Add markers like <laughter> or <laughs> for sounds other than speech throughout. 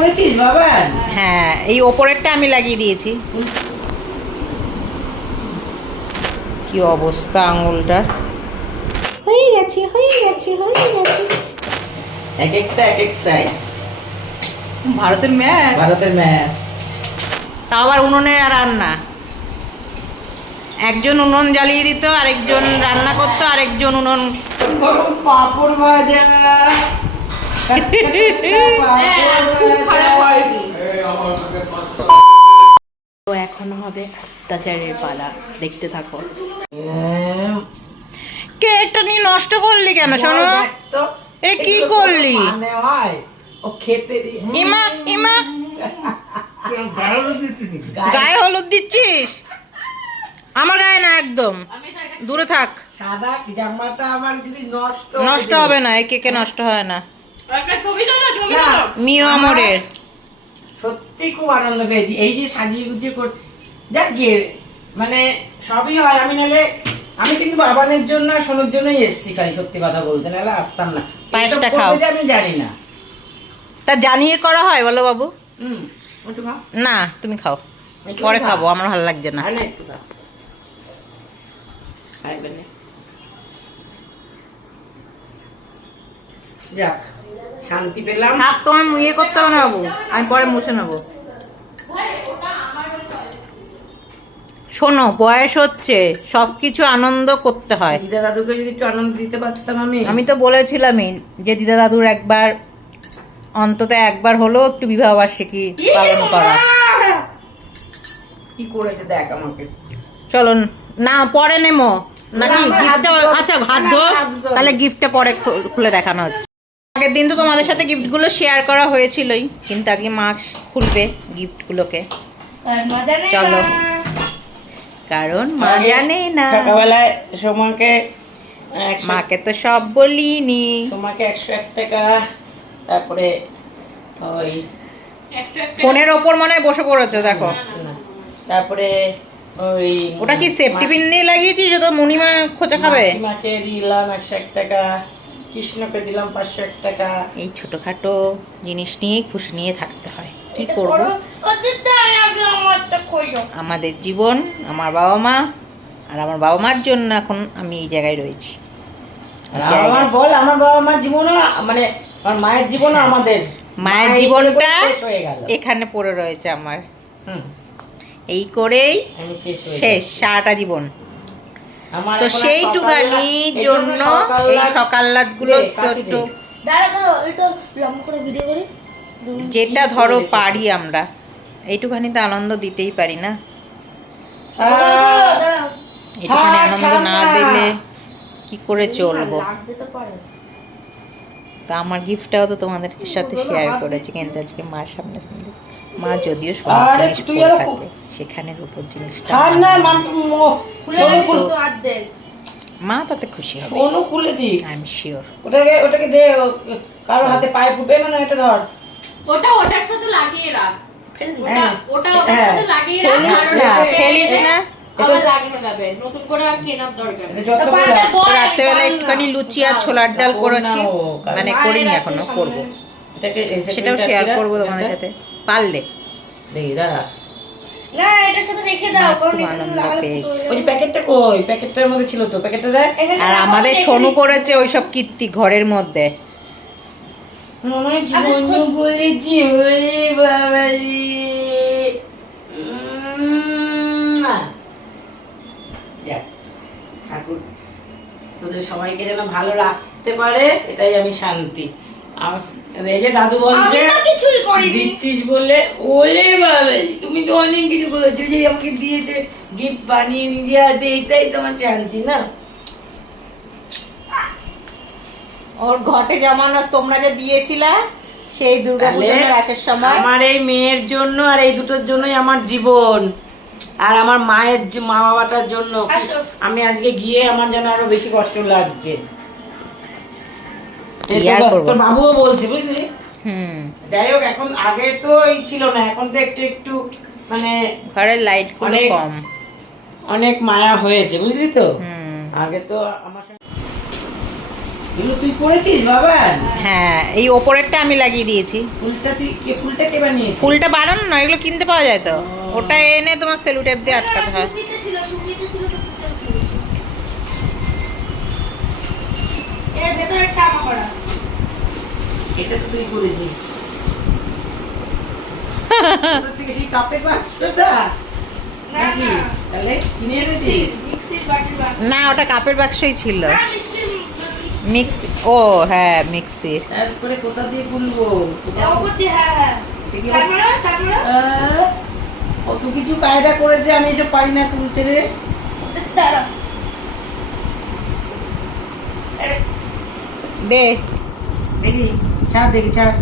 করেছিস বাবা? হ্যাঁ এই ওপরেরটা আমি লাগিয়ে দিয়েছি। কি অবস্থা আঙুলটার হয়ে গেছে হয়ে গেছে হয়ে গেছে। এক একটা এক এক সাইজ ভারতের ম্যাচ ভারতের ম্যাচ তা আবার উনুনে রান্না একজন উনুন জ্বালিয়ে দিত আরেকজন রান্না করতো আরেকজন উনুন গরম পাপড় ভাজা। তো এখন হবে অত্যাচারের পালা। দেখতে থাকো। কেকটা নিয়ে নষ্ট করলি কেন শোনো? এ কি করলি? মানে ইমা ইমা। গায়ে হলুদ দিচ্ছিস? আমার গায়ে না একদম। দূরে থাক। সাদা জামাটা আমার যদি নষ্ট নষ্ট হবে না এই কেকে নষ্ট হয় না, মিও আমরের। সত্যি খুব আনন্দ পেয়েছি। এই যে সাজিয়ে কর যাক গিয়ে মানে সবই হয়। আমি নাহলে আমি কিন্তু বাবানের জন্য সোনুর জন্যই এসেছি খালি সত্যি কথা বলতে। নাহলে আসতাম না। পায়েসটা খাও। আমি জানি না। তা জানিয়ে করা হয় বলো বাবু। হুম না তুমি খাও। পরে খাব আমার ভালো লাগছে নে। যাক। শান্তি পেলাম। থাক তোমার ইয়ে করতে হবে না বাবু আমি পরে মুছে নেব। শোনো বয়স হচ্ছে সবকিছু আনন্দ করতে হয়। দিদা দাদুকে যদি একটু আনন্দ দিতে পারতাম আমি। আমি তো বলেছিলামই যে দিদা দাদুর একবার অন্তত একবার হলেও একটু বিবাহ বার্ষিকী পালন করা। কি করেছে দেখ আমাকে। চলো না পরে নেমো নাকি গিফটটা আচ্ছা হাত না, ধো। তাহলে গিফটটা পরে খুলে দেখানো হচ্ছে। আগের দিন তো তোমাদের সাথে গিফটগুলো শেয়ার করা হয়েছিলই। কিন্তু আজকে মা খুলবে গিফটগুলোকে চলো। কারণ মা জানে না। ছোটবেলায় সোমাকে মাকে তো সব বলিনি। সোমাকে একশো এক টাকা তারপরে ওই ফোনের ওপর মনে হয় বসে পড়েছো দেখো। তারপরে ওই ওটা কি সেফটি পিন দিয়ে লাগিয়েছিস তো মুনিমা খোঁচা খাবে? মাকে দিলাম একশো এক টাকা। কৃষ্ণকে দিলাম পাঁচশো এক টাকা। এই ছোটখাটো জিনিস নিয়েই খুশি নিয়ে থাকতে হয়। কি করব? আমাদের জীবন আমার বাবা মা আর আমার বাবা মার জন্য এখন আমি এই জায়গায় রয়েছি। আর আমার বল আমার বাবা মার জীবনও মানে আমার মায়ের জীবনও আমাদের। মায়ের জীবনটা হয়ে এখানে পড়ে রয়েছে আমার। হুম, এই করেই শেষ হয়ে। সারাটা জীবন। তো সেইটুকানির জন্য এই সকাল্লাদগুলো একটু যেটা ধরো পারি আমরা। এইটুখানি তো আনন্দ দিতেই পারি না। আহ, এইটুখানি হ্যাঁ, আনন্দ না। দিলে কি করে চলবো? তা আমার গিফটটাও তো তোমাদের সাথে শেয়ার করেছি কিন্তু আজকে মা সামনে সামনে। মা যদিও সোনার জিনিস তুই পরে আরও থাকে সেখানে রূপোর জিনিসটা মা- তাতে খুশি হবে। সোনু খুলে দি আই এম শিওর ওটাকে ওটাকে দে ও- কারোর হাতে পায়ে ফুটবে মানে এটা ধর। ওটা ওটার সাথে লাগিয়ে রাখ। ওটা। ওটা ওটার হ্যাঁ। সাথে লাগিয়ে রাখ ফেলিস না নতুন করে আর কেনার দরকার রাত্রেবেলা একটুখানি লুচি আর ছোলার ডাল করেছি। ও, মানে করিনি এখনও করব। সেটাও শেয়ার করব তোমাদের সাথে। পারলে। দেখি দাঁড়া। না এটার সাথে রেখে দাও কারণ হয়ে ওই যাবে। প্যাকেটটা কই? প্যাকেটটার মধ্যে ছিল তো প্যাকেটটা দেখ। আর আমাদের সোনু। করেছে ওইসব কীর্তি ঘরের মধ্যে। আমার জীবন বলেছি ওরে বাবালি যাক ঠাকুর তোদের সবাইকে যেন ভালো রাখতে পারে এটাই আমি শান্তি। আমার এই যে দাদু আমি বলছে তো কিছুই করিনি। দিচ্ছিস বলে ওলে বাবালি তুমি তো অনেক কিছু করেছ যে আমাকে দিয়েছে গিফট বানিয়ে নিজে হাতে এইটাই তোমার শান্তি না? ওর ঘটে জমানো তোমরা যে দিয়েছিলা সেই দুর্গাপূজা তাহলে রাসের সময়। আমার এই মেয়ের জন্য আর এই দুটোর জন্যই আমার জীবন। আর আমার মায়ের মা বাবাটার জন্য। আমি আজকে গিয়ে আমার যেন আরও বেশি কষ্ট লাগছে। কি আর করব? তোর বাবুও বলছে বুঝলি? হুম। যাই হোক এখন আগে তো এই ছিল না এখন তো একটু একটু মানে ঘরের লাইট অনেক- কম। অনেক মায়া হয়েছে বুঝলি তো? হুম। আগে তো আমার এগুলো তুই করেছিস বাবা? হ্যাঁ এই ওপরেরটা আমি লাগিয়ে দিয়েছি। ফুলটা তুই কে ফুলটা কে বানিয়েছিস ফুলটা বাড়ানো না এগুলো কিনতে পাওয়া যায় তো। ওটা এনে তোমার সেলু টেপ দিয়ে আটকাতে হয়। টুপিতে ছিল ছিল এর ভেতরে একটা আমা করা। এটা তো তুই করেছিস <laughs> থেকে সেই কাপের বাক্সটা? না ওটা কাপের বাক্সই ছিল। মিক্সি ও হ্যাঁ মিক্সির। তারপরে কোথা দিয়ে খুলবো? কত কিছু কায়দা করেছে আমি এসব পারি না খুলতে রে। দে। দেখি ছাড় দেখি ছাড়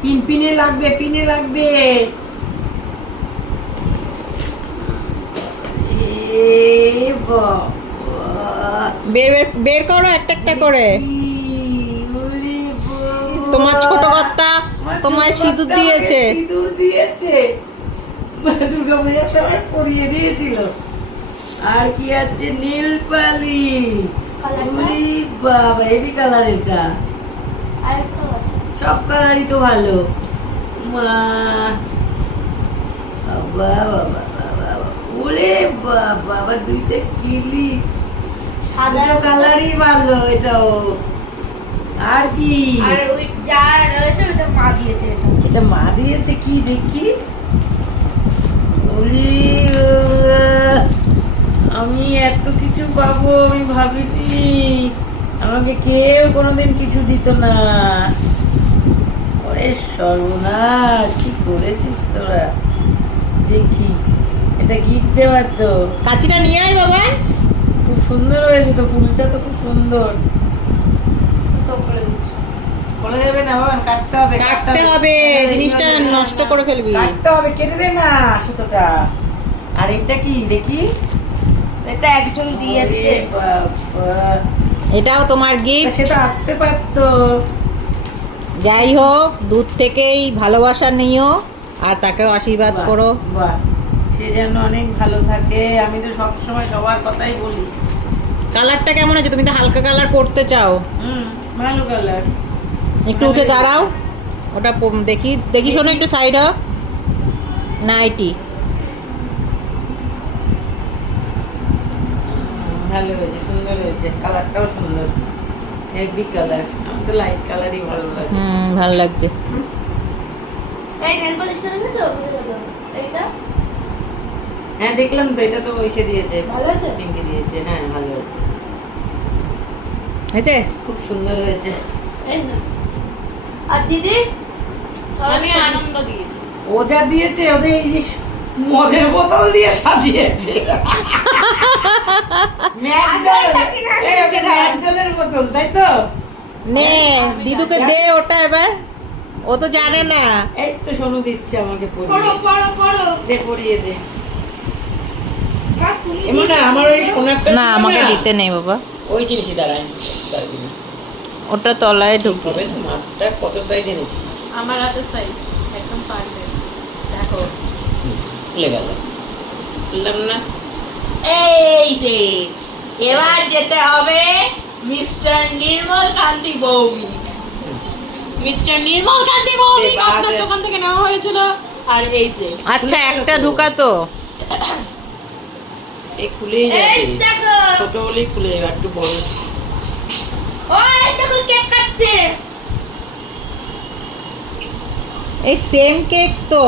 পিন পিনে লাগবে পিনে লাগবে। বের করো একটা একটা করে। তোমার ছোট কর্তা তোমায় সিঁদুর দিয়েছে। সিঁদুর দিয়েছে। দুর্গা পূজার সময় পরিয়ে দিয়েছিল। আর কি আছে? নীল? ওরে বাবা হেভি কালার এটা। আছে। সব কালারই তো ভালো। মা। বাবা বাবা বাবা ওরে বাবা দুইটা কিলি। সাদা কালারই ভালো এটাও। আর কি? আর ওই যা রয়েছে ওটা মা দিয়েছে এটা। এটা মা দিয়েছে কি দেখি? ওরে আমি এত কিছু পাবো আমি ভাবিনি। আমাকে কেউ কোনোদিন কিছু দিত না। সর্বনাশ কি করেছিস তোরা? দেখি এটা গিফট দেওয়ার তো। কাঁচিটা নিয়ে আয় বাবা। খুব সুন্দর হয়েছে তো ফুলটা তো খুব সুন্দর। তো করে দিচ্ছি। বলে দেবে না বাবা কাটতে হবে কাটতে হবে। জিনিসটা নষ্ট করে ফেলবি। কাটতে হবে কেটে দে না সুতোটা। আর এটা কি দেখি এটা একজন দিয়েছে। এটাও তোমার গিফট সেটা আসতে পারতো। যাই হোক দূর থেকেই ভালোবাসা নিও আর তাকেও আশীর্বাদ করো। সে যেন অনেক ভালো থাকে। আমি তো সব সময় সবার কথাই বলি। কালারটা কেমন আছে? তুমি তো হালকা কালার পরতে চাও। হুম ভালো কালার একটু উঠে দাঁড়াও। ওটা দেখি দেখি শোনো একটু সাইড হ নাইটি ভালো হয়েছে সুন্দর হয়েছে। কালারটাও সুন্দর। হেভি কালার আমার তো লাইট কালারই ভালো লাগে। হুম ভালো লাগছে। এই নেল পলিশটা দেখেছ? এইটা? হ্যাঁ দেখলাম তো এটা তো এসে দিয়েছে। ভালো আছে? পিঙ্কি দিয়েছে হ্যাঁ ভালো হয়েছে। হয়েছে? খুব সুন্দর হয়েছে। এই না। আর দিদি? আমি আনন্দ দিয়েছি। ও যা দিয়েছে ওদের এই যে মদের বোতল দিয়ে সাজিয়েছে। ম্যাকডলের বোতল তাই তো? নে দিদুকে দে ওটা এবার। ও তো জানে না। এই তো সোনু দিচ্ছে আমাকে পড়ো পড়ো পড়ো। দে পরিয়ে দে। মা তুমি এমন না আমার ওই সোনারটা না আমাকে দিতে নেই বাবা। ওই জিনিসই দাঁড়ায় ওটা তলায় ঢুকবে। মাপটা কত সাইজ এনেছি আমার হাতে সাইজ একদম পারফেক্ট দেখো খুলে গেল। খুললাম না। এই যে এবার যেতে হবে মিস্টার নির্মল কান্তি বৌমি মিস্টার নির্মল কান্তি বৌমি আপনার দোকান থেকে নেওয়া হয়েছিল। আর এই যে আচ্ছা একটা ঢুকাতো এই খুলেই এই যাবে দেখো। ছোট হলেই খুলে যাবে একটু বড় ওই দেখো কেক কাটছে। এই সেম কেক তো।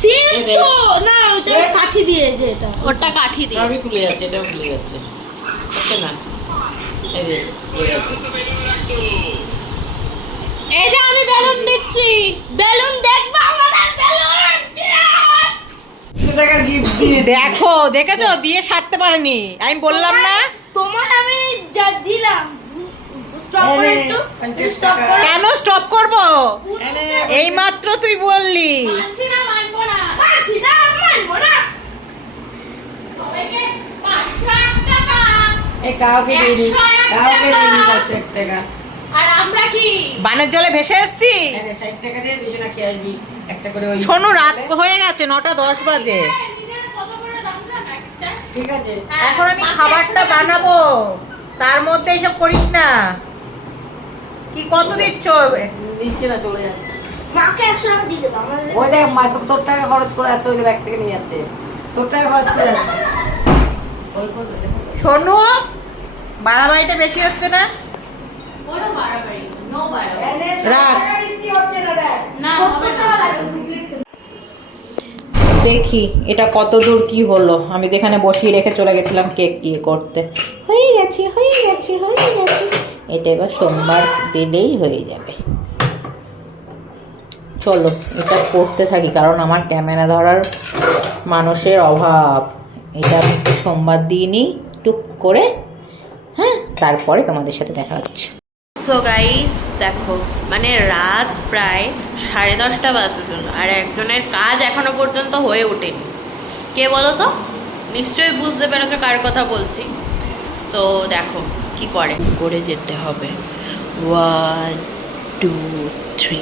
সিম তো না ওটা দেখ। কাঠি দিয়েছে এটা। ওটা কাঠি দিয়ে। আমি খুলে যাচ্ছে এটাও খুলে যাচ্ছে। হচ্ছে না। এই যে এই যে আমি বেলুন দিচ্ছি। বেলুন দেখব আমাদের বেলুন দেখো দেখেছ? দিয়ে সারতে পারেনি। আমি বললাম না। তোমার আমি যা দিলাম। স্টপ করে একটু। পঞ্চাশ স্টপ টাকা। করে। কেন স্টপ করব? এই মাত্র তুই বললি মানছি না মানবো না মানছি না মানবো না সবাইকে পাঁচশো এক টাকা এই কাউকে কাউকে। টাকা। আর আমরা কি? বানের জলে ভেসে এসছি? হ্যাঁ ষাট টাকা দিয়ে দুজনে খেয়ে আসবি একটা করে ওই শোনো রাত হয়ে গেছে নটা দশ বাজে। ঠিক আছে। এখন আমি খাবারটা বানাবো। তার মধ্যে এসব করিস না। কি কত দিচ্ছ? নিচ্ছে না চলে যাচ্ছে। মাকে একশো টাকা দিয়ে দেবো আমাদের ওই মা তোর টাকা খরচ করে আসছে ওই ব্যাগ থেকে নিয়ে যাচ্ছে। তোর টাকা খরচ করে আসছে। শোনো বাড়াবাড়িটা বেশি হচ্ছে না? দেখি এটা কত দূর কি হলো? আমি তো এখানে বসিয়ে রেখে চলে গেছিলাম কেক ইয়ে করতে। হয়ে গেছে হয়ে গেছে হয়ে গেছে। এটা এবার সোমবার দিলেই হয়ে যাবে। চলো এটা করতে থাকি কারণ আমার ক্যামেরা ধরার মানুষের অভাব। এটা আমি একটু সোমবার দিয়ে নিই টুক করে হ্যাঁ তারপরে তোমাদের সাথে দেখা হচ্ছে। সো গাইস দেখো মানে রাত প্রায় সাড়ে দশটা বাজতে চলো আর একজনের কাজ এখনও পর্যন্ত হয়ে ওঠেনি। কে বলো তো নিশ্চয়ই বুঝতে পেরেছ কার কথা বলছি। তো দেখো কি করে? করে যেতে হবে। ওয়ান টু থ্রি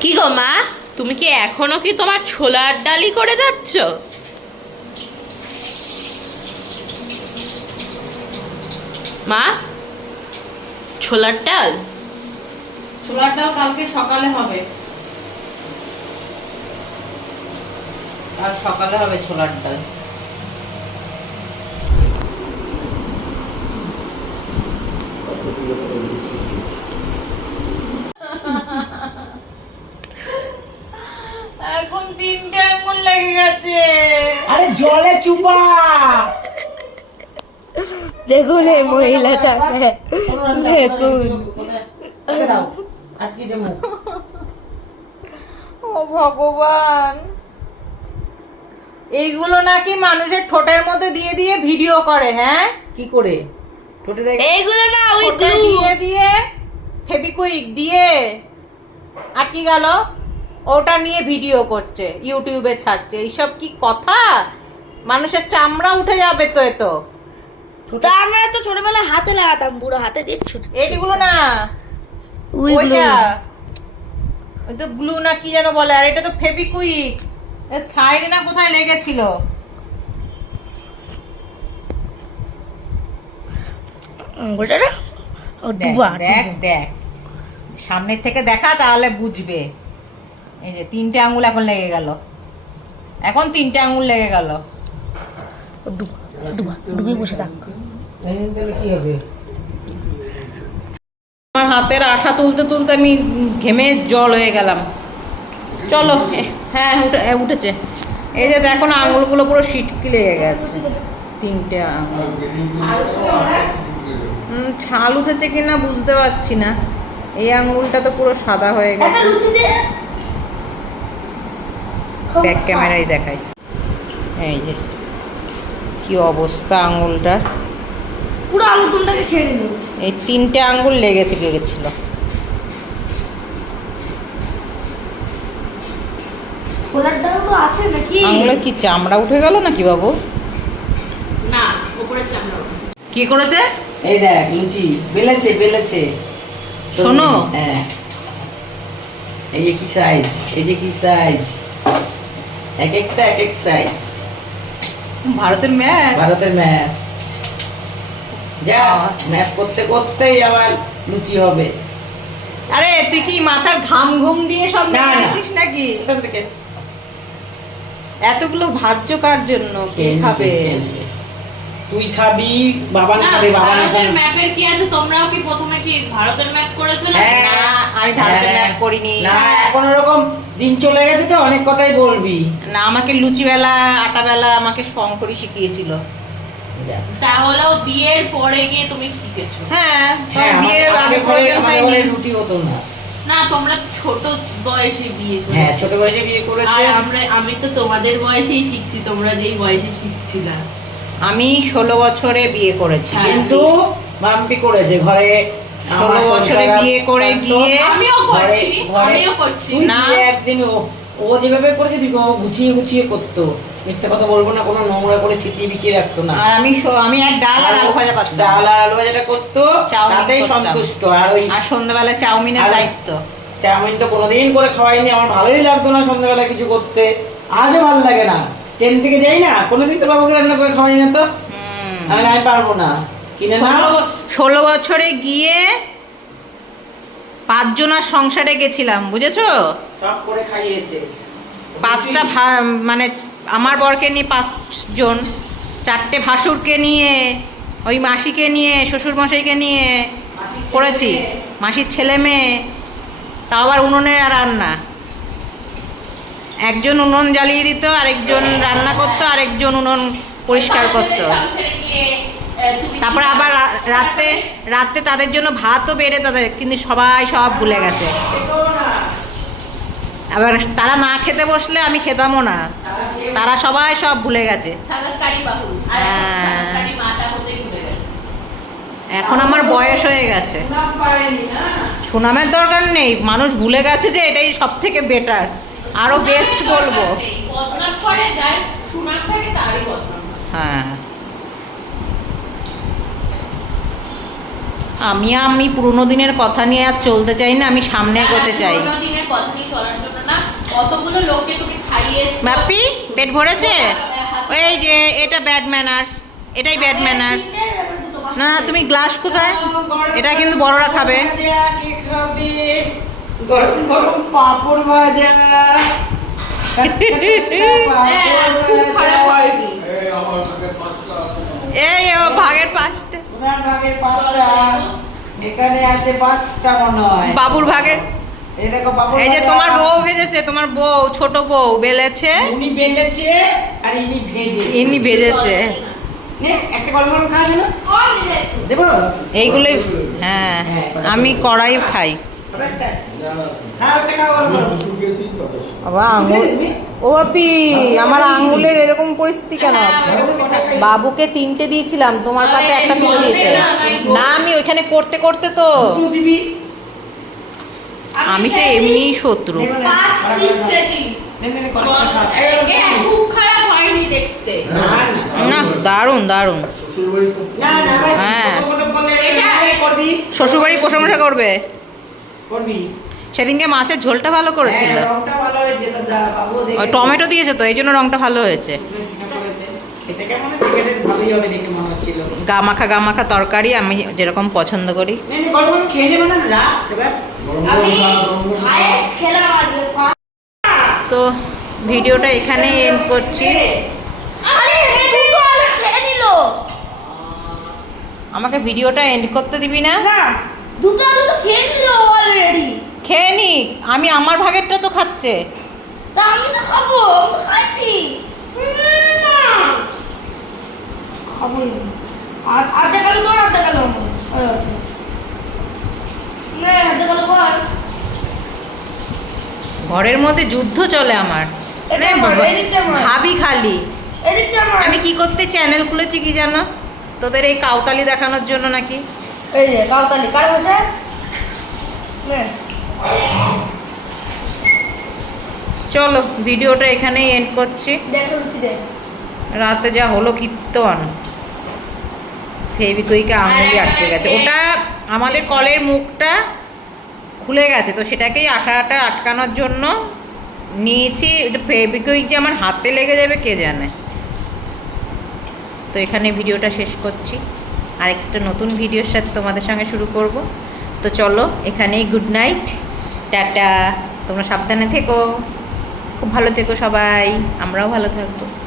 কি গো মা? তুমি কি এখনও কি তোমার ছোলার ডালি করে যাচ্ছ? মা ছোলার ডাল? ছোলার ডাল কালকে সকালে হবে। কাল সকালে হবে ছোলার ডাল। এখন তিনটে আঙুল লেগে গেছে। আরে জলে চুপা। দেখুন এই মহিলাটাকে। দেখুন। ও ভগবান। এইগুলো নাকি মানুষের ঠোঁটের মধ্যে দিয়ে দিয়ে ভিডিও করে হ্যাঁ? কি করে? ঠোঁটে দেখ। এইগুলো না ওই দিয়ে দিয়ে ফেবিকুইক দিয়ে আটকে গেল? ওটা নিয়ে ভিডিও করছে ইউটিউবে ছাড়ছে। এইসব কি কথা? মানুষের চামড়া উঠে যাবে তো এতো তা আমরা তো ছোটবেলায় হাতে লাগাতাম বুড়ো হাতে দিয়ে ছুট। এইগুলো না। ওইটা। ওই তো গ্লু না কি যেন বলে আর এটা তো ফেবিকুইক সাইডে না কোথায় লেগেছিল? আঙ্গুলটা ও দেখ দেখ দেখ। সামনের থেকে দেখা তাহলে বুঝবে। এই যে তিনটে আঙ্গুল এখন লেগে গেল। এখন তিনটে আঙ্গুল লেগে গেল। ডুবা ডুবা ডুবে বসে থাক। কি হবে? আমার হাতের আঠা তুলতে তুলতে আমি ঘেমে জল হয়ে গেলাম। চলো হ্যাঁ উঠে উঠেছে। এই যে দেখো না আঙুলগুলো পুরো সিটকি লেগে গেছে। তিনটে আঙুল। হুম, ছাল উঠেছে কিনা বুঝতে পারছি না। এই আঙুলটা তো পুরো সাদা হয়ে গেছে। ব্যাক ক্যামেরায় দেখাই। এই যে কি অবস্থা আঙুলটার? পুরো আলুগুলটাকে খেয়ে নিল। এই তিনটে আঙ্গুল লেগেছে গেছিল? ছোলার ডাল তো আছে নাকি? আঙুলে কি চামড়া উঠে গেল নাকি বাবু? না উপরে চামড়া কি করেছে? এই দেখ লুচি বেলেছে বেলেছে। শোনো। হ্যাঁ। এই যে কি সাইজ এই যে কি সাইজ এক একটা এক এক সাইজ ভারতের ম্যাপ ভারতের ম্যাপ যা ম্যাপ করতে করতেই আবার লুচি হবে। আরে তুই কি মাথার ঘাম ঘুম দিয়ে সব না, না। মেরেছিস নাকি? এতগুলো ভাজ্য কার জন্য? কে খাবে? তুই খাবি বাবা না খাবে বাবা ভারতের ম্যাপের কি আছে? তোমরাও কি প্রথমে কি ভারতের ম্যাপ করেছ না হ্যাঁ। আমি ভারতের ম্যাপ করিনি। না এখন দিন চলে গেছে তো অনেক কথাই বলবি। না আমাকে লুচি বেলা আটা বেলা আমাকে শঙ্করই শিখিয়েছিল। তাহলেও বিয়ের পরে গিয়ে তুমি শিখেছো। হ্যাঁ হ্যাঁ বিয়ের আগে প্রয়োজন হয়নি। রুটি হতো না। না তোমরা ছোট বয়সে বিয়ে হ্যাঁ ছোট বয়সে বিয়ে আর আমরা আমি তো তোমাদের বয়সেই শিখছি তোমরা যেই বয়সে শিখছিলা। আমি ষোলো বছরে বিয়ে করেছি। কিন্তু মাম্পি করেছে ঘরে ষোলো বছরে বিয়ে করে গিয়ে আমিও ঘরে করছি আমিও করছি। না। একদিন ও ও যেভাবে করেছে গুছিয়ে গুছিয়ে করতো। মিথ্যে কথা বলব না কোনো নোংরা করে ছিটিয়ে বিকিয়ে রাখতো না। আর আমি আমি এক ডাল আর আলু ভাজা পাচ্ছি ডাল আর আলু ভাজাটা করতো তাতেই সন্তুষ্ট। আর ওই আর সন্ধ্যাবেলা চাউমিনের দায়িত্ব। চাউমিন তো কোনোদিন করে খাওয়াইনি আমার ভালোই লাগতো না সন্ধ্যাবেলা কিছু করতে। আজও ভালো লাগে না। ট্রেন থেকে যাই না কোনোদিন তো বাবাকে রান্না করে খাওয়াই না তো। আমি আমি পারব না। কিনে না ষোলো বছরে গিয়ে পাঁচজনার সংসারে গেছিলাম বুঝেছ? সব করে খাইয়েছে। পাঁচটা ভা- মানে আমার বরকে নিয়ে পাঁচজন চারটে ভাসুরকে নিয়ে ওই মাসিকে নিয়ে শ্বশুর মশাইকে নিয়ে করেছি। মাসির ছেলে মেয়ে তাও আবার উনুনে রান্না। একজন উনুন জ্বালিয়ে দিত আরেকজন রান্না করতো আরেকজন উনুন পরিষ্কার করতো। তারপরে আবার রাতে রাতে তাদের জন্য ভাতও বেড়ে তাদের কিন্তু সবাই সব ভুলে গেছে। আবার তারা না খেতে বসলে আমি খেতামও না। তারা সবাই সব ভুলে গেছে। হ্যাঁ। এখন আমার বয়স হয়ে গেছে। সুনামের দরকার নেই। মানুষ ভুলে গেছে যে এটাই সব থেকে বেটার আরও বেস্ট বলব। হয়। আমি আমি পুরোনো দিনের কথা নিয়ে আর চলতে চাই না আমি সামনে এগোতে চাই। পেট ভরেছে? এই যে এটা ব্যাড ম্যানার্স এটাই ব্যাড ম্যানার্স না না তুমি গ্লাস কোথায়? এটা কিন্তু বড়রা খাবে। গরম গরম পাঁপড় ভাজা। হ্যাঁ, এই ও ভাগের পাঁচটা। ভাগের পাঁচটা। এখানে আছে পাঁচটা মনে হয়। বাবুর ভাগের এই দেখো বাবুর এই যে তোমার বউ ভেজেছে তোমার বউ ছোট বউ বেলেছে। উনি আর ইনি ভেজে ইনি ভেজেছে। এইগুলোই হ্যাঁ আমি কড়াই খাই। হবে একটা? হ্যাঁ ও বাপি আমার আঙুলের এরকম পরিস্থিতি কেন বাবুকে তিনটে দিয়েছিলাম তোমার পাতে একটা তুলে দিয়েছে না আমি ওইখানে করতে করতে তো আমি তো এমনি শত্রু নে, দারুণ দারুণ হ্যাঁ। শ্বশুরবাড়ি প্রশংসা করবে করবি সেদিনকে মাছের ঝোলটা ভালো করেছিল। হ্যাঁ। টমেটো দিয়েছে তো এই জন্য রংটা ভালো হয়েছে। খেতে কেমন হয়েছে? খেতে ভালোই হবে দেখে মনে হচ্ছিল। গামাখা গামাখা তরকারি আমি যেরকম পছন্দ করি। তো ভিডিওটা এখানেই এন্ড করছি। আমাকে ভিডিওটা এন্ড করতে দিবি না? না দুটো আলু তো খেয়ে নিল অলরেডি খেয়ে নি আমি আমার ভাগেরটা তো খাচ্ছে। আমি তো খাব খাইনি খাব আর আধা কালো তোর আধা কালো আমার ওই আছে। না আধা কালো কর ঘরের মধ্যে যুদ্ধ চলে আমার। ভাবি খালি। আমি কি করতে চ্যানেল খুলেছি কি জানো? তোদের এই কাউতালি দেখানোর জন্য নাকি? এই যে কাউতালি। কার নে। চলো ভিডিওটা এখানেই এন্ড করছি। রাতে যা হলো কীর্তন। ফেবিকুইকে আঙুলি আটকে গেছে। ওটা আমাদের কলের মুখটা খুলে গেছে তো সেটাকেই আঠাটা আটকানোর জন্য নিয়েছি। ফেবিকুইক যে আমার হাতে লেগে যাবে কে জানে? তো এখানে ভিডিওটা শেষ করছি। আরেকটা নতুন ভিডিওর সাথে তোমাদের সঙ্গে শুরু করব। তো চলো এখানেই গুড নাইট টাটা। তোমরা সাবধানে থেকো। খুব ভালো থেকো সবাই। আমরাও ভালো থাকব।